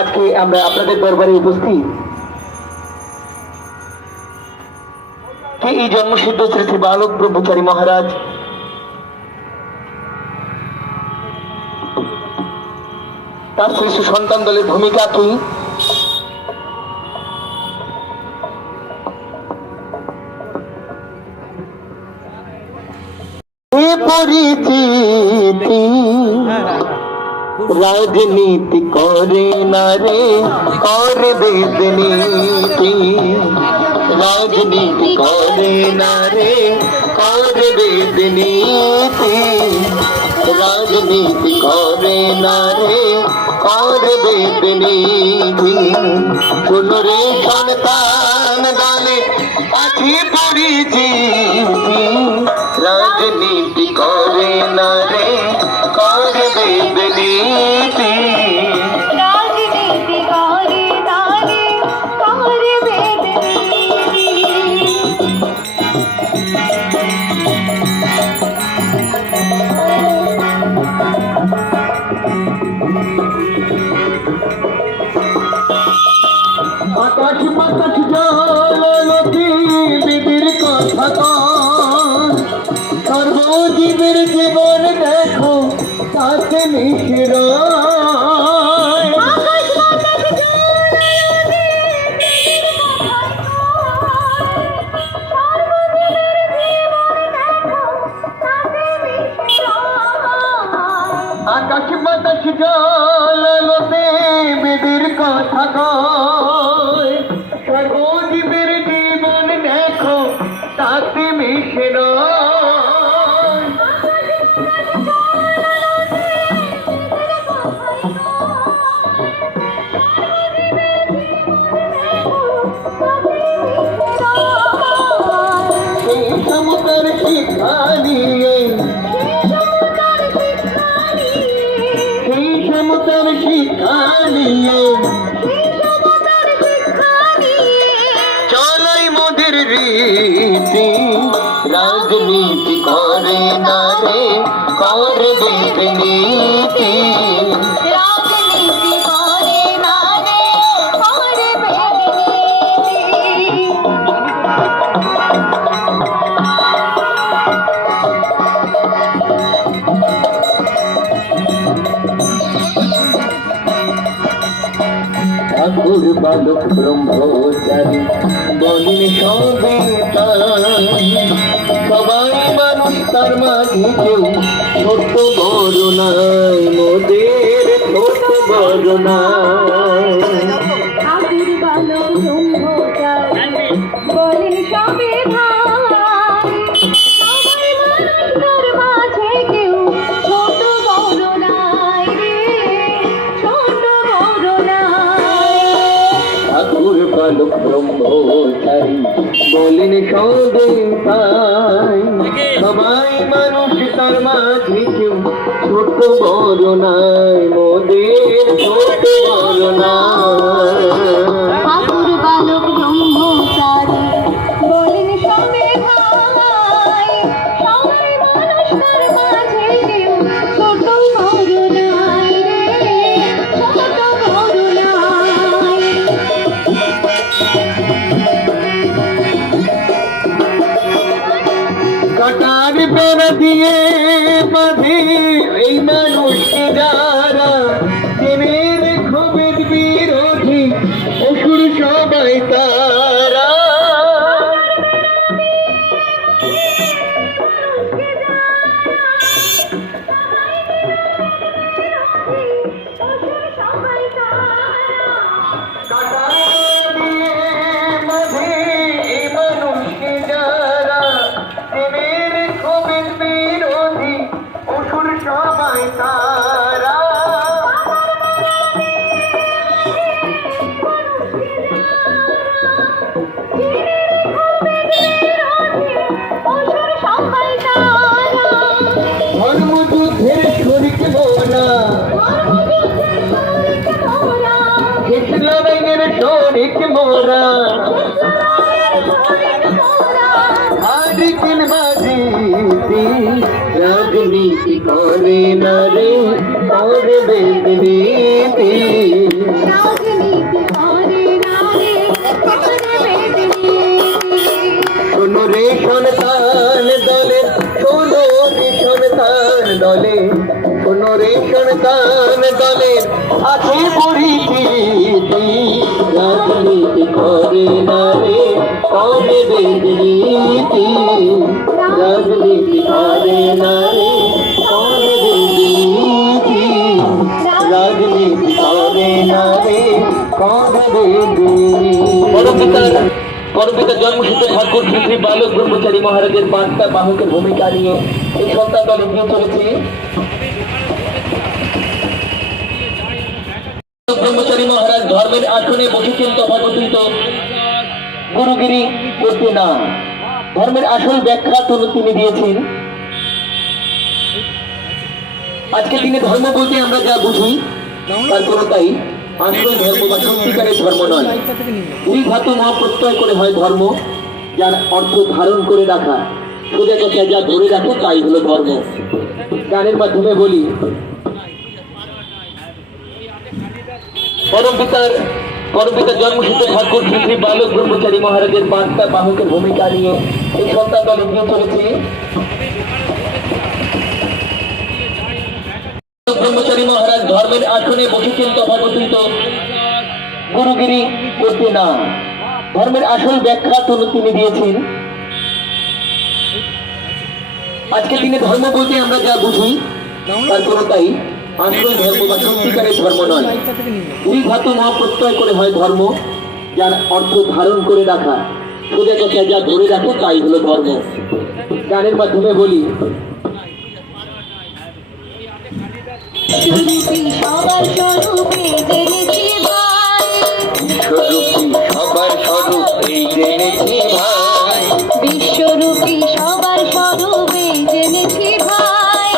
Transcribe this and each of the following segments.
আজকে আমরা আপনাদের দরবারে উপস্থিত। কে এই জন্মসিদ্ধ শ্রী শ্রী বালক ব্রহ্মচারী মহারাজ? তার শ্রেষ্ঠ সন্তান দলের ভূমিকা কি? রাজনীতি করে না রে, করে বেদনীতি রাজনীতি করে না রে, করে বেদনীতি রাজনীতি করে না রে, করে বেদনীতি কোন রে সন্তান দলে আছে পরিচিতি রাজনীতি আকাশ বাতাস জল নদী বিবির কথা কয়। সর্বজীবের করে না রে করে নীতি রাজনীতি করে না রে করে বেদনীতি ঠাকুর বালক ব্রহ্মচারী বলিন সবে তাই। তার মাঝে কেউ ছোট বড় নাই মোদের ছোট বড় নাই। তার মাঝে কেউ ছোট বড় নাই মোদের ছোট বড় নাই। করে না রে করে বেদনীতি শোনো রে সন্তান দলে, শোনো রে সন্তান দলে। শোনো রে সন্তান দলে, আছে পরিচিতি। রাজনীতি করে না রে করে বেদনীতি। রাজনীতি করে না পরপিতার জন্মসূত্রে ঠাকুর বালক ব্রহ্মচারী মহারাজের বার্তা বাহকের ভূমিকা নিয়ে এই সন্তান দল এগিয়ে ব্রহ্মচারী মহারাজ ধর্মের আসনে বসেছেন গুরুগিরি করতে না। ধর্মের আসল ব্যাখ্যা তিনি দিয়েছেন। আজকে তিনি ধর্ম বলতে আমরা যা বুঝি, তার কোনোটাই আসল ধর্ম বা সত্যিকারের ধর্ম নয়। দুই ধাতু মহাপ্রত্যয় করে হয় ধর্ম যার অর্থ ধারণ করে রাখা। সোজা কথা যা ধরে রাখে তাই হলো ধর্ম। গানের মাধ্যমে বলি পরম পিতার ঠাকুর শ্রী বালক ব্রহ্মচারী মহারাজের বার্তা বাহকের ভূমিকা নিয়ে এই সন্তান দল এগিয়ে চলেছে। ব্রহ্মচারী মহারাজ ধর্মের আসনে বসেছেন তথাকথিত গুরুগিরি করতে না। ধর্মের আসল ব্যাখ্যা তিনি দিয়েছেন। আজকে তিনি ধর্ম বলতে আমরা যা বুঝি, তার কোনোটাই আসল ধর্ম বা সত্যিকারের ধর্ম নয়। দুই ধাতু মহাপ্রত্যয় করে হয় ধর্ম, যার অর্থ ধারণ করে রাখা। সোজা কথা যা ধরে রাখে, তাই হলো ধর্ম। গানের মাধ্যমে বলি সবার স্বরূপে জেনেছি ভাই স্বরূপী সবার স্বরূপ এই জেনেছি ভাই বিশ্বরূপী সবার স্বরূপে জেনেছি ভাই। বিশ্বরূপী সবার স্বরূপ জেনেছি ভাই।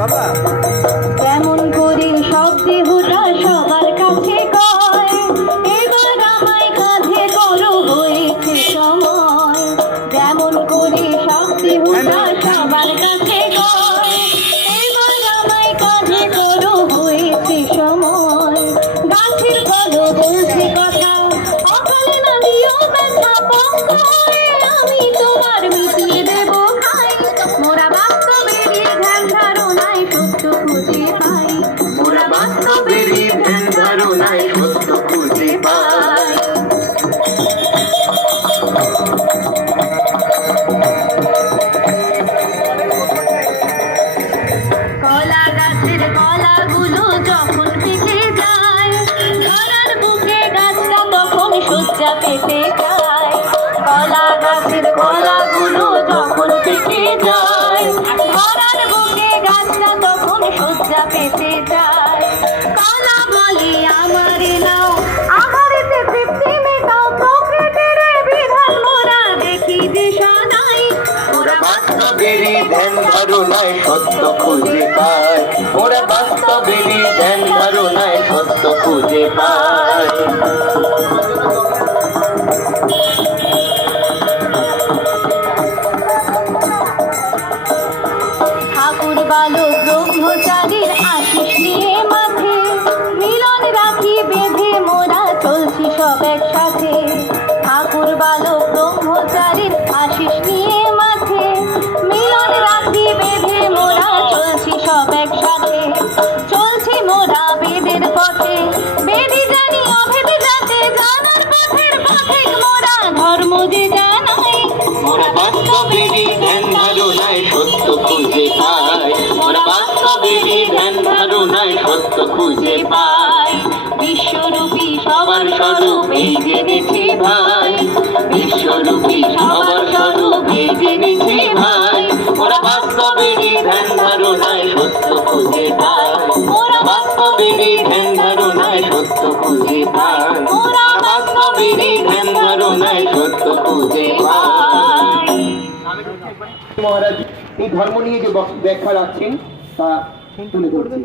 বাবা কেমন সজ্জা পেতে চায় কলা গাছের কলাগুলো যখন পেকে যায় ধরার বুকে গাছটা তখন সজ্জা পেতে যায় কলা বলে আমারে সত্য খুঁজে পায় ওরা বাস্তবেরই ধ্যান ধারণায় সত্য খুঁজে পায় ঠাকুর খুঁজে পায় বিশ্বরূপী সবার স্বরূপ এই জেনেছি ভাই। বিশ্বরূপী সবার স্বরূপ এই জেনেছি ভাই। ওরা বাস্তবেরই ধ্যান ধারণায় সত্য খুঁজে পায়। ওরা বাস্তবেরই ধ্যান ধারণায় সত্য খুঁজে পায়। ওরা বাস্তবেরই ধ্যান ধারণায় সত্য খুঁজে পায়। মহারাজ, এই ধর্ম নিয়ে যে ব্যাখ্যা রাখছেন, তা তুলে ধরছি।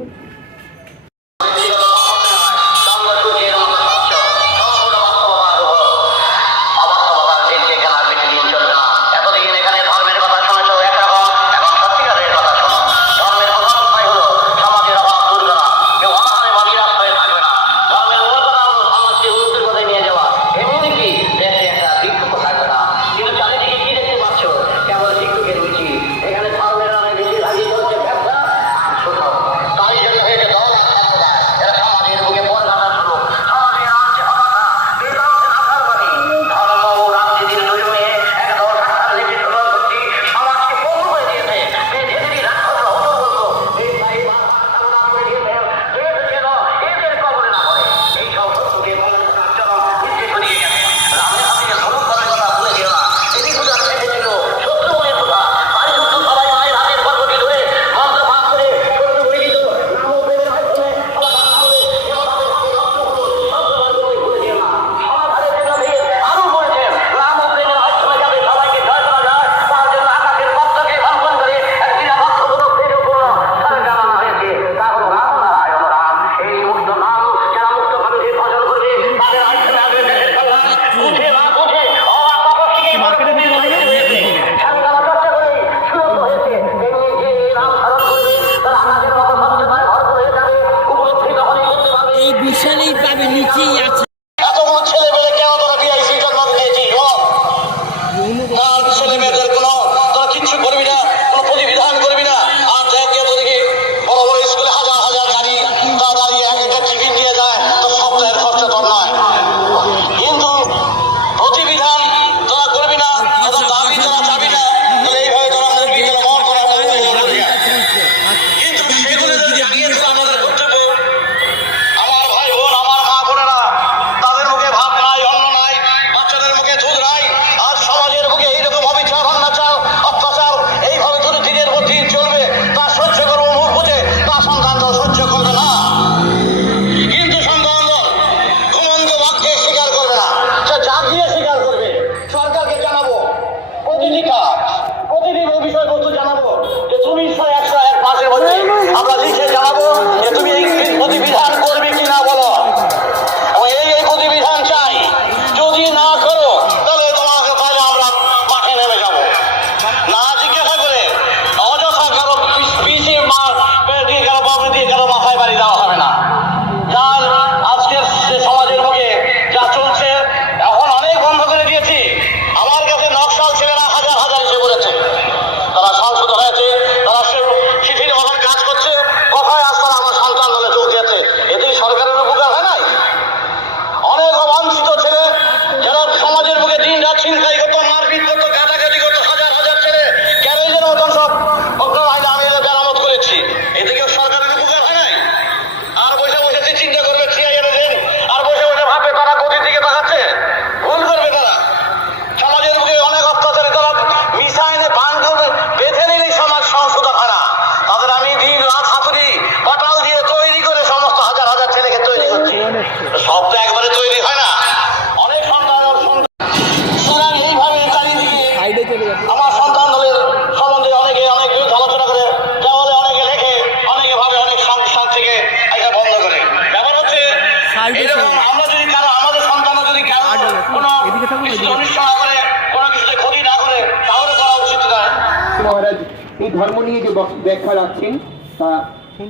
ধর্ম নিয়ে যে ব্যাখ্যা রাখছেন তা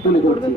তুলে ধরছি।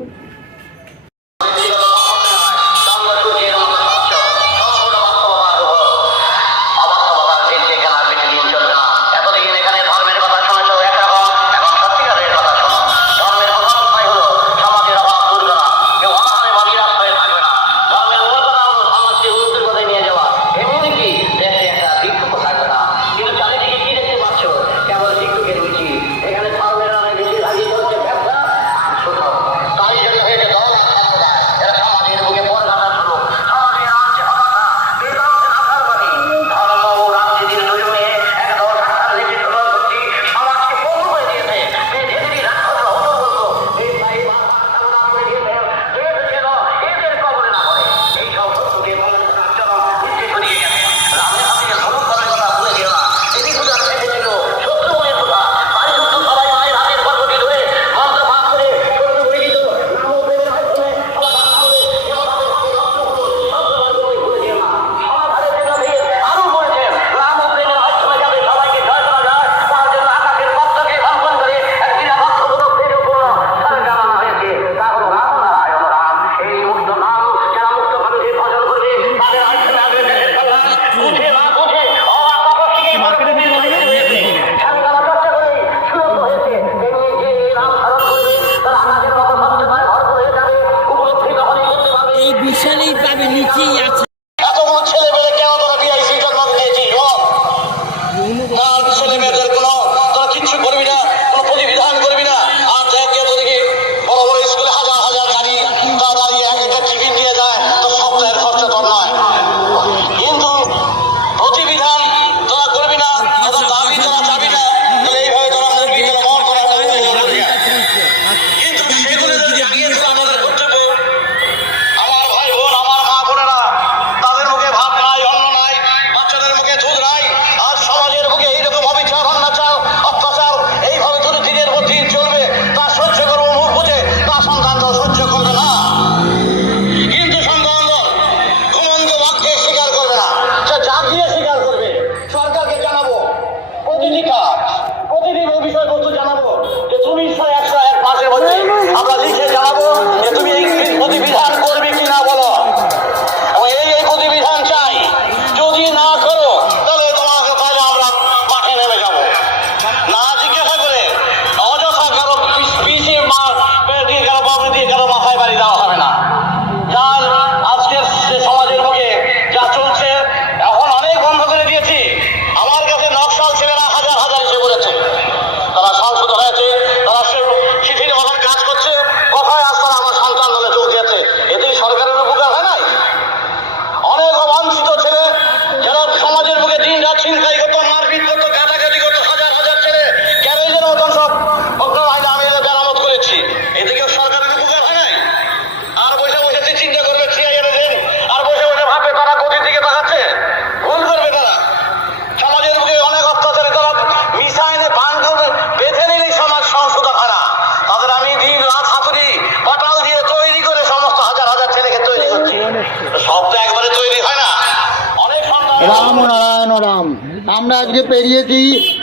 আজকে পেরিয়েছি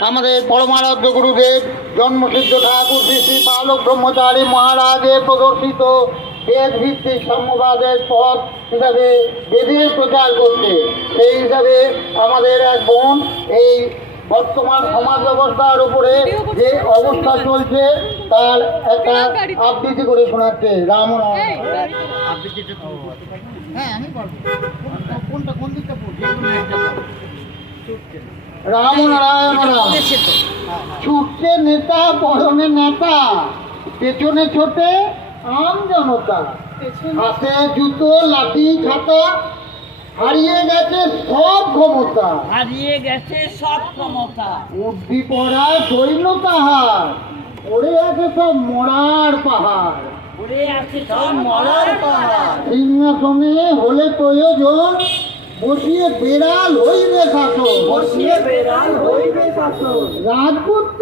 আমাদের পরমারাধ্য গুরুদেব জন্মসিদ্ধ ঠাকুর শ্রী পালক ব্রহ্মচারী মহারাজে প্রদর্শিত দেশ ভিত্তিক সাম্যবাদের পথ হিসাবে বেদিনের প্রচার করছে। সেই হিসাবে আমাদের এক বোন এই বর্তমান সমাজ ব্যবস্থার উপরে যে অবস্থা চলছে তার একটা আবৃত্তি করে শোনাচ্ছে। রাম হ্যাঁ আমি কোনটা কোন দিকটা পড়ব রাম নারায়ণ রাম ছুটছে নেতা পরনে নেতা। পেছনে ছোটে আম জনতা। হাতে জুতো লাঠি খাতা। হারিয়ে গেছে সব ক্ষমতা। হারিয়ে গেছে সব ক্ষমতা। উদ্ধি পড়া সৈন্য তাহার। ওরে আছে সব মরার পাহাড়। ওরে আছে সব মরার পাহাড়। সিংহাসনে হলে প্রয়োজন বসিয়ে বেড়াল হইবে শাসন বসিয়ে বেড়াল হইবে শাসন রাজপুত্র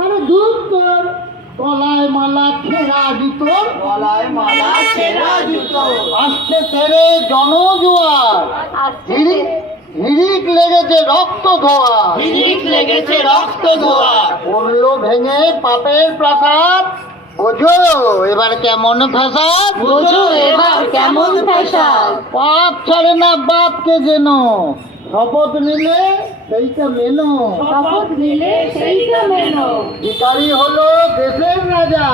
আরে দূর তোর গলায় মালা ছেড়া জুতো কলায় মালা ছেঁড়া জুতো আসতে তেরে জনজোয়ার। হিড়িক লেগেছে রক্ত ধোয়া হিড়িক লেগেছে রক্ত ধোয়া পড়ল ভেঙে পাপের প্রাসাদ বোঝো এবার কেমন ফাসাদ বোঝো এবার কেমন ফ্যাশন পাপ ছাড়ে না বাপকে যেন। শপথ নিলে সেইটা মেনো শপথ নিলে সেইটা মেনো ভিকারি হলো দেশের রাজা।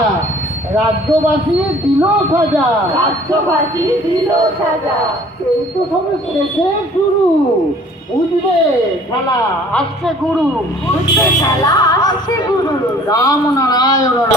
রাজ্যবাসী দিল সাজা। রাজ্যবাসী দিল সাজা। এই তো সবে শেষে শুরু বুঝবে খেলা আসছে গুরু। বুঝবে খেলা আসছে গুরু। রাম নারায়ণ